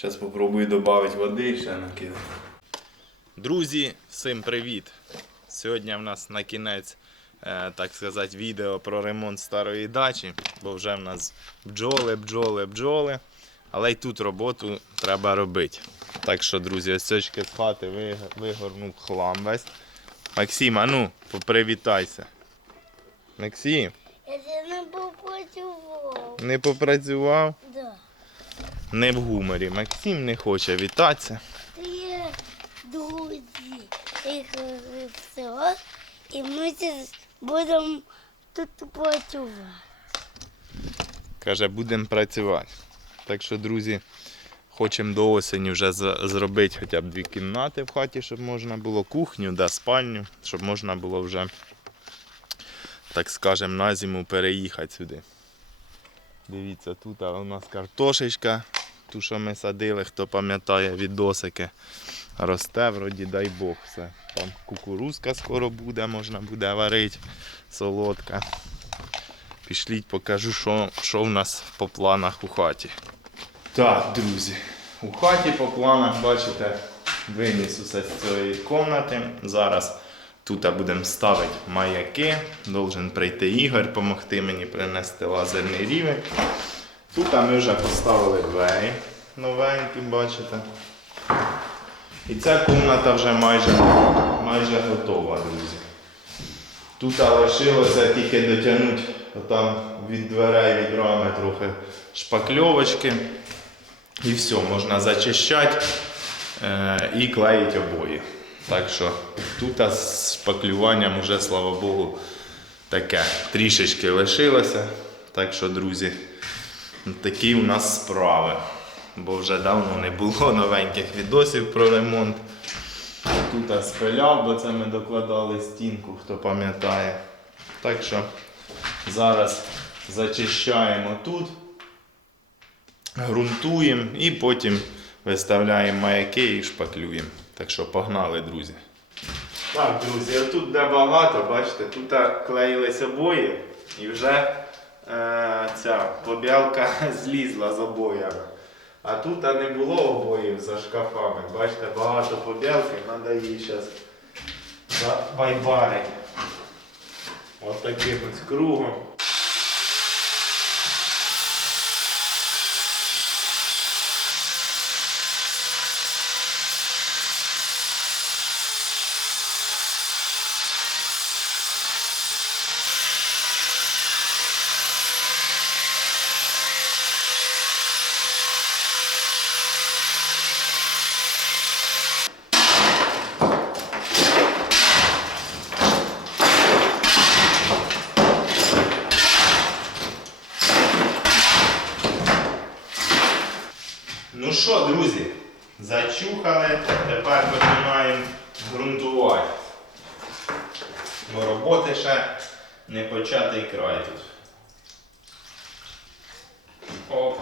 Зараз спробую додати води і ще накидати. Друзі, всім привіт! Сьогодні в нас на кінець, е, так сказати, відео про ремонт старої дачі, бо вже в нас бджоли, бджоли, бджоли. Але й тут роботу треба робити. Так що, друзі, ось цочки з хати вигорнув хлам весь. Максим, а ну, попривітайся. Максим, Я не попрацював. не попрацював. Не в гуморі. Максим не хоче вітатися. Ти друзі, їх все, і ми будемо тут працювати. Каже, будемо працювати. Так що, друзі, хочемо до осені вже зробити хоча б дві кімнати в хаті, щоб можна було кухню, да, спальню, щоб можна було вже, так скажемо, на зиму переїхати сюди. Дивіться, тут у нас картошечка, ту, що ми садили, хто пам'ятає відосики. Росте, вроді, дай Бог, все. Там кукурузка скоро буде, можна буде варити, солодка. Пішліть, покажу, що, що в нас по планах у хаті. Так, друзі, у хаті по планах, бачите, виніс усе з цієї кімнати. Зараз тут будемо ставити маяки. Должен прийти Ігор, допомогти мені принести лазерний рівень. Тут ми вже поставили двері новенькі, бачите. І ця кімната вже майже, майже готова, друзі. Тут лишилося тільки дотягнути там від дверей від рами трохи шпакльовочки. І все, можна зачищати е, і клеїти обої. Так що тут з шпаклюванням вже, слава Богу, таке трішечки лишилося. Так що, друзі, такі у нас справи. Бо вже давно не було новеньких відосів про ремонт. Тут спиляв, бо це ми докладали стінку, хто пам'ятає. Так що зараз зачищаємо тут, ґрунтуємо і потім виставляємо маяки і шпаклюємо. Так що погнали, друзі. Так, друзі, тут де багато, бачите, тут клеїлись обої і вже ця побілка злізла з обоями. А тут не було обоїв за шкафами. Бачите, багато побялки, треба її зараз забайбарити. Ось таким ось кругом. Ну що, друзі, зачухали, тепер починаємо ґрунтувати. Бо роботи ще не початий край тут. Оп.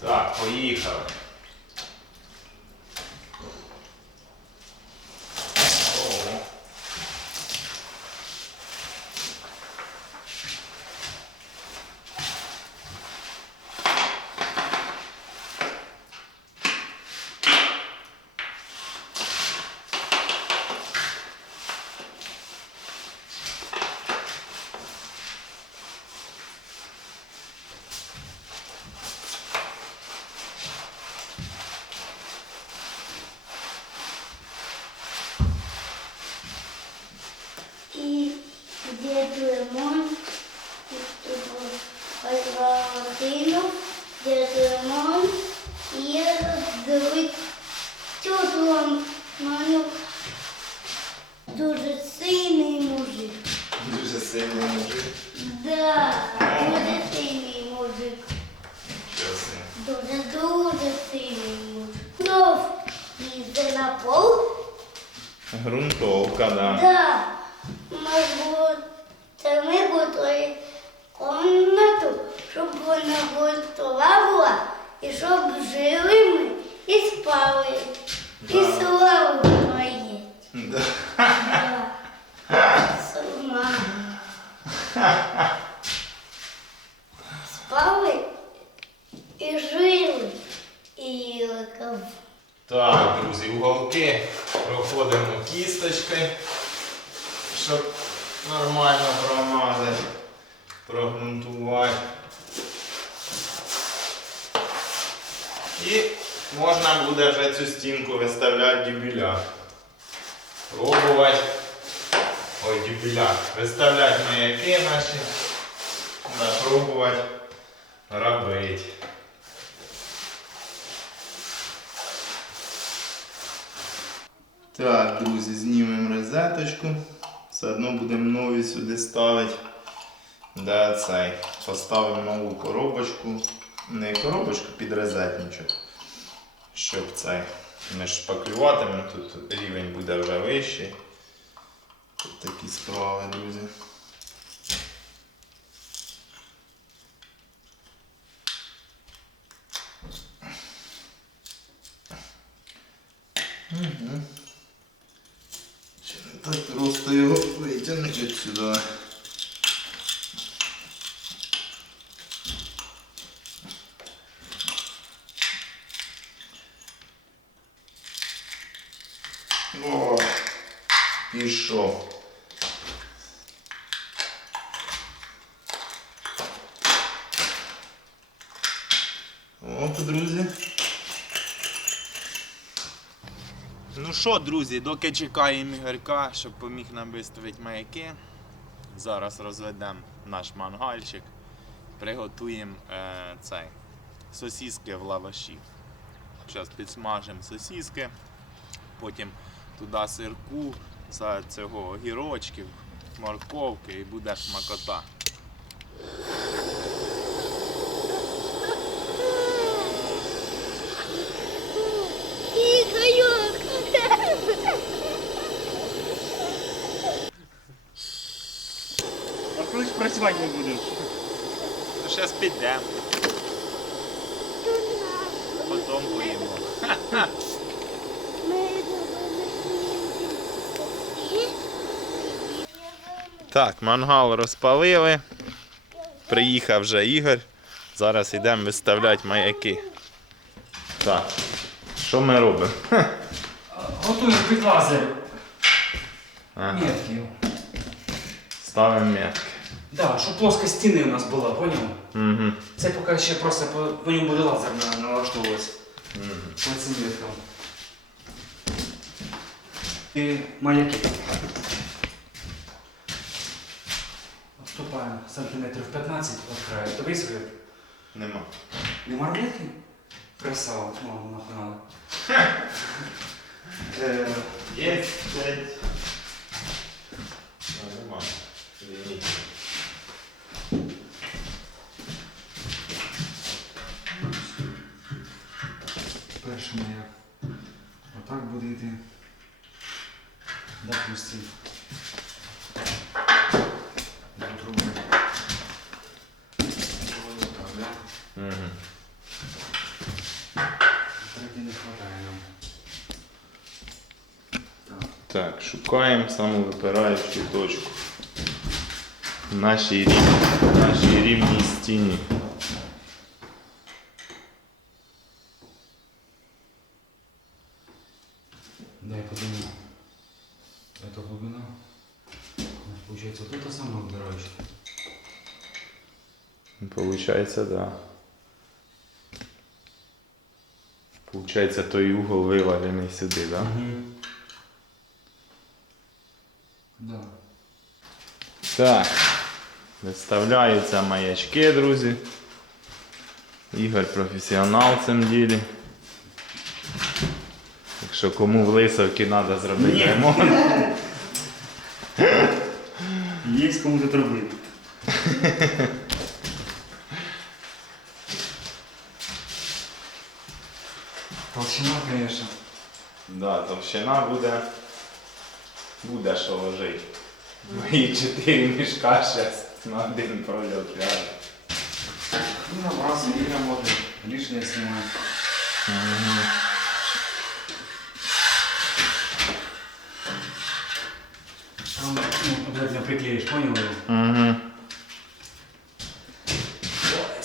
Так, поїхали. Пробувати. Ой, дюбіля. Виставляти маяки наші. Да, пробувати робити. Так, друзі, знімемо розеточку. Все одно будемо нові сюди ставити. Да, цей. Поставимо нову коробочку. Не коробочку під розетничок. Щоб цей. Ми шпаклюватимемо, тут рівень буде вже вищий. Такі справи, друзі. Угу. Так просто його витягнути сюди. О, пішов. От, друзі. Ну що, друзі, доки чекаємо Ігорка, щоб поміг нам виставити маяки. Зараз розведемо наш мангальчик, приготуємо е, цей сосіски в лаваші. Зараз підсмажимо сосіски, потім туди сирку, цього огірочків, морковки і буде смакота. Не будеш? Ну, зараз підемо, потім поїмо. Так, мангал розпалили. Приїхав вже Ігор. Зараз йдемо виставляти маяки. Так. Що ми робимо? Готуємо під лазер. Ага. Метки. Ставимо метки. Да, щоб плоска стіни у нас була, поняв? Угу. Це поки ще просто по, по ньому буде лазер на- налаштовуватися. По цим меткам. І маяки. Отступаємо сантиметрів 15 від краю. Тобі світ? Нема. Нема рулетки? Красава, мама нахуй надо. Е, Є п'ять. Нема. Извините. Перше моя. Отак буде йти. Допустим. До труби. Ось так, да? Угу. Третє не хватає нам. Так. Так, шукаємо саму випираючу точку. В нашій рівні, в нашій рівній стіні. Дай подумаю. Это глубина. Значит, Получается, вот это самое выбирающее. Получається, да. Получається, той угол вивалений сюди, да? Да. Так. Виставляються маячки, друзі. Ігор професіонал в цьому ділі. Якщо кому в лисовки треба зробити ремонт. Есть кому тут робити. Толщина, конечно. Да, товщина буде. Буде що ложити. Мої чотири мішка ще на один прольот реально. Ну, набрался и работает. Лишнее снимать. Там ну, обязательно приклеишь, понял? его? Угу.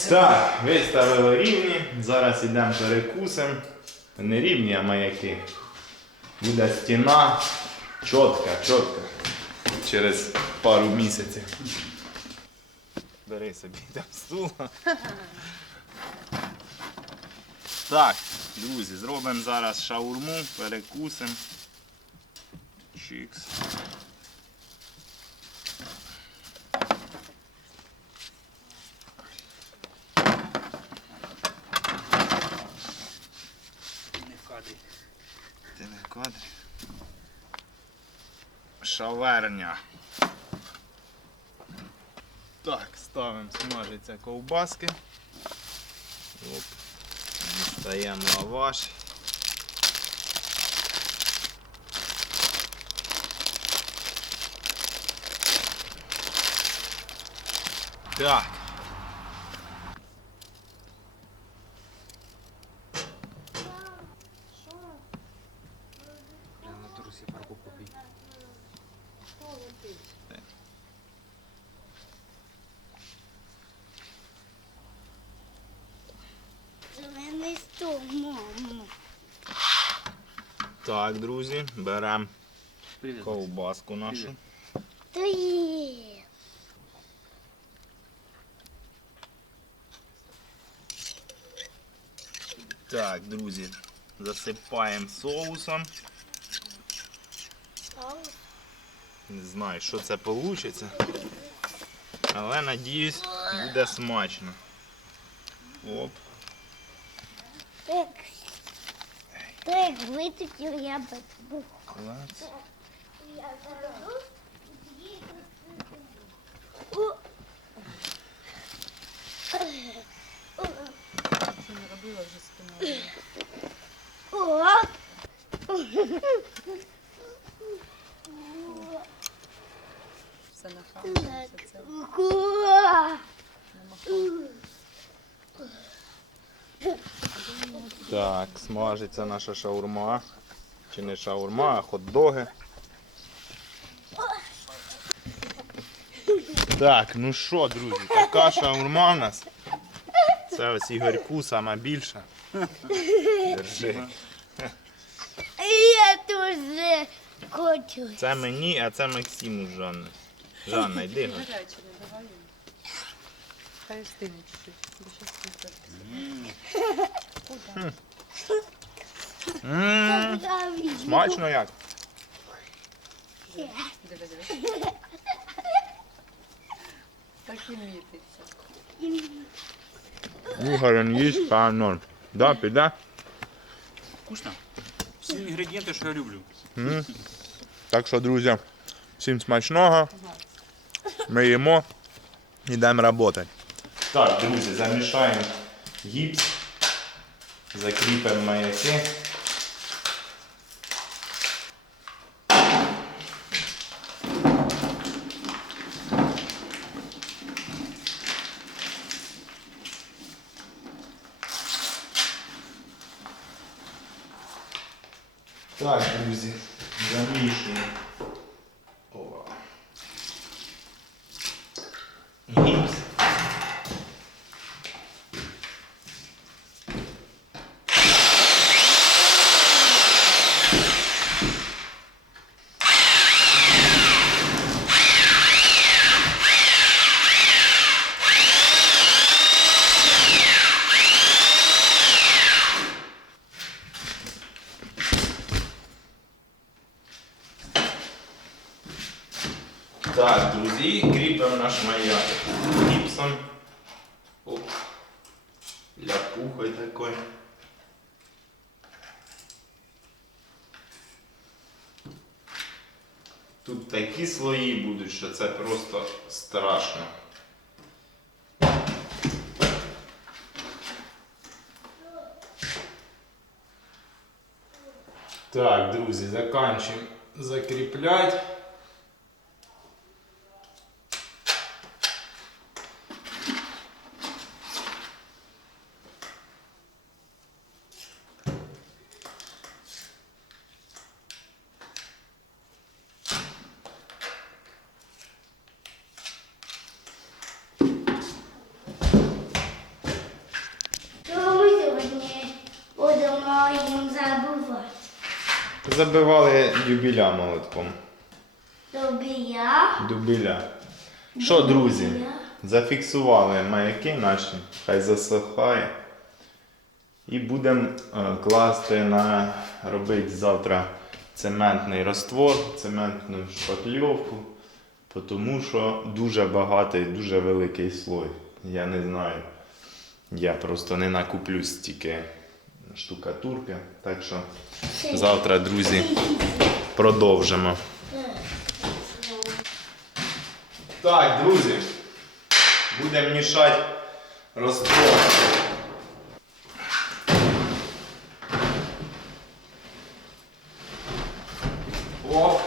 Так, виставили рівні. Зараз йдемо перекусимо. Не рівні, а маяки. Буде стіна. Чітка, чітка. Через пару місяців. Бери собі там стула. Так, друзі, зробимо зараз шаурму, перекусимо. Чікс. Не в кадрі. Ти не в кадрі. Шаверня. Так, ставимо смажиться ковбаски. Оп. Дістаємо лаваш. Так. Так, друзі, беремо ковбаску нашу. Та. Так, друзі, засипаємо соусом. Не знаю, що це вийде. Але надіюсь, буде смачно. Оп. Так. Так, виточив я буду. Клац. Я зароблю. Що не робила вже спиною. О! Все нахавала, все це Так, смажиться наша шаурма. Чи не шаурма, а хот-доги. Так, ну що, друзі, така шаурма в нас. Це ось Ігорьку сама більша. Держи. Я дуже хочу. Це мені, а це Максиму з. Жанна, йди. давай. Хай стине чуть-чуть, М, Смачно як? Диви, диви. Так і мітиться. Угорен їсть, та норм. Да, піде? Вкусно? Всі інгредієнти, що я люблю. Так що, друзі, всім смачного. Ми їмо, йдемо працювати. Так, друзі, замішаємо гіпс, закріпимо маяки. Так, друзі, замішуємо. Ова. Гіпс. Так, друзі, кріпимо наш маяк гіпсом. Оп. Ляпухой такой. Тут такі слої будуть, що це просто страшно. Так, друзі, заканчуємо закріплять. Забивали дюбіля молотком. Добія. Дюбіля. Що, друзі? Зафіксували маяки наші, хай засохає. І будемо е, класти на робити завтра цементний раствор, цементну шпакльовку, тому що дуже багатий, дуже великий слой. Я не знаю. Я просто не накуплю стільки штукатурки. Так що завтра, друзі, продовжимо. Так, друзі, будемо мішати раствор. Оп.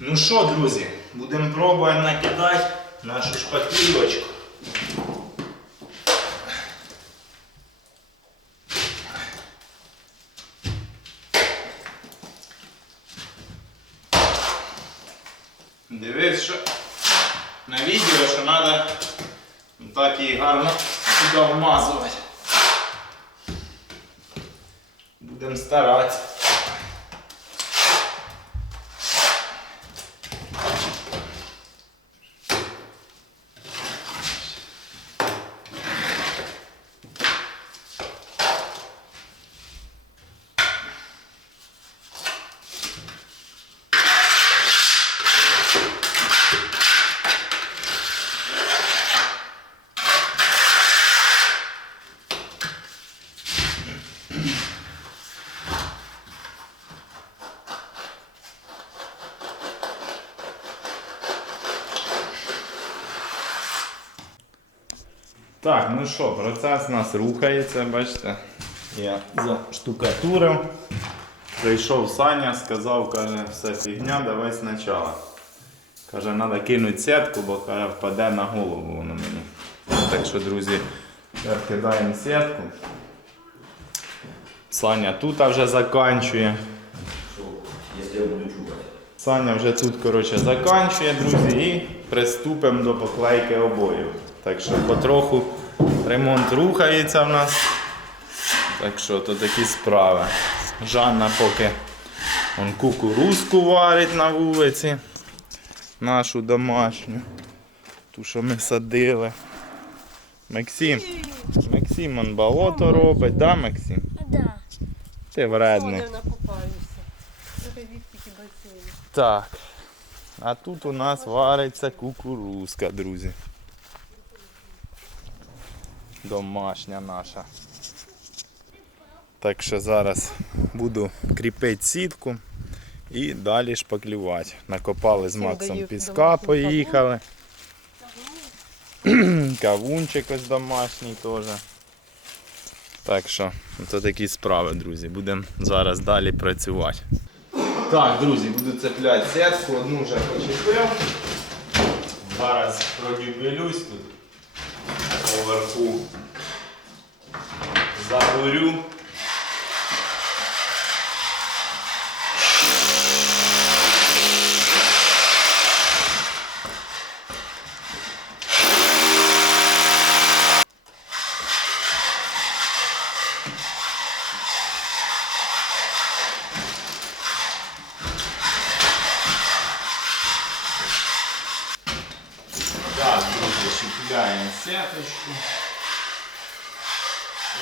Ну що, друзі, будемо пробувати накидати нашу шпаклівочку. Дивись, що на відео, що треба так її гарно сюди вмазувати. Будемо старатися. Так, ну що, процес у нас рухається, бачите. Я заштукатурив. Прийшов Саня, сказав, каже, все фігня, давай спочатку. Каже, треба кинути сітку, бо каже, впаде на голову воно мені. Так що, друзі, кидаємо сітку. Саня тут вже заканчує. Саня вже тут коротше, заканчує, друзі, і приступимо до поклейки обоїв. Так що потроху ремонт рухається в нас. Так що то такі справи. Жанна поки он кукурузку варить на вулиці. Нашу домашню. Ту, що ми садили. Максим. Максим он болото робить, да, Максим? Да. Ти вредний. Так. А тут у нас вариться кукурузка, друзі. Домашня наша. Так що зараз буду кріпити сітку і далі шпаклювати. Накопали з Максом піска, поїхали. Кавунчик ось домашній теж. Так що, це такі справи, друзі. Будемо зараз далі працювати. Так, друзі, буду цепляти сетку, одну вже почепив. Зараз продюбелюсь тут поверху. Загорю. Так, друзі, чіпляємо сеточку.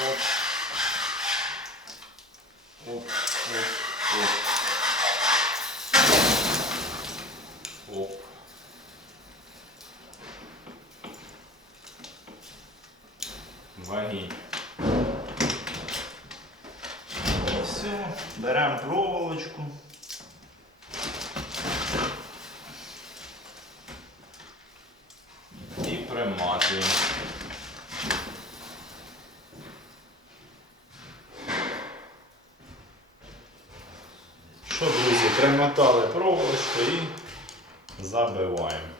Оп. Оп, оп, оп. Оп. Вагінь. Все, беремо проволочку. І приматуємо. Що, друзі, примотали проволочку і забиваємо.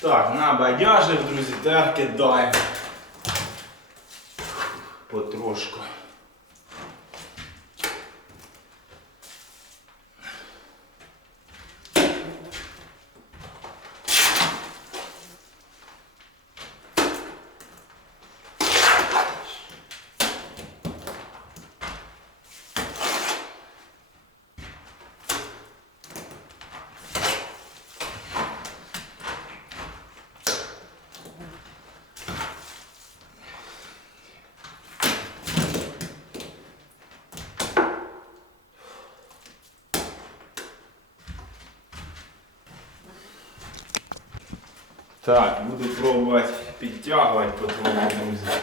Так, набадяжив, друзі, тепер кидаємо. Потрошку. Так, буду пробувати підтягувати потроху, друзі.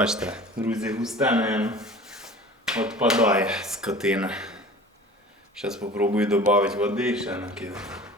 Бачите, друзі, густе, наверное, відпадає скотина. Зараз спробую додати води і ще накидати.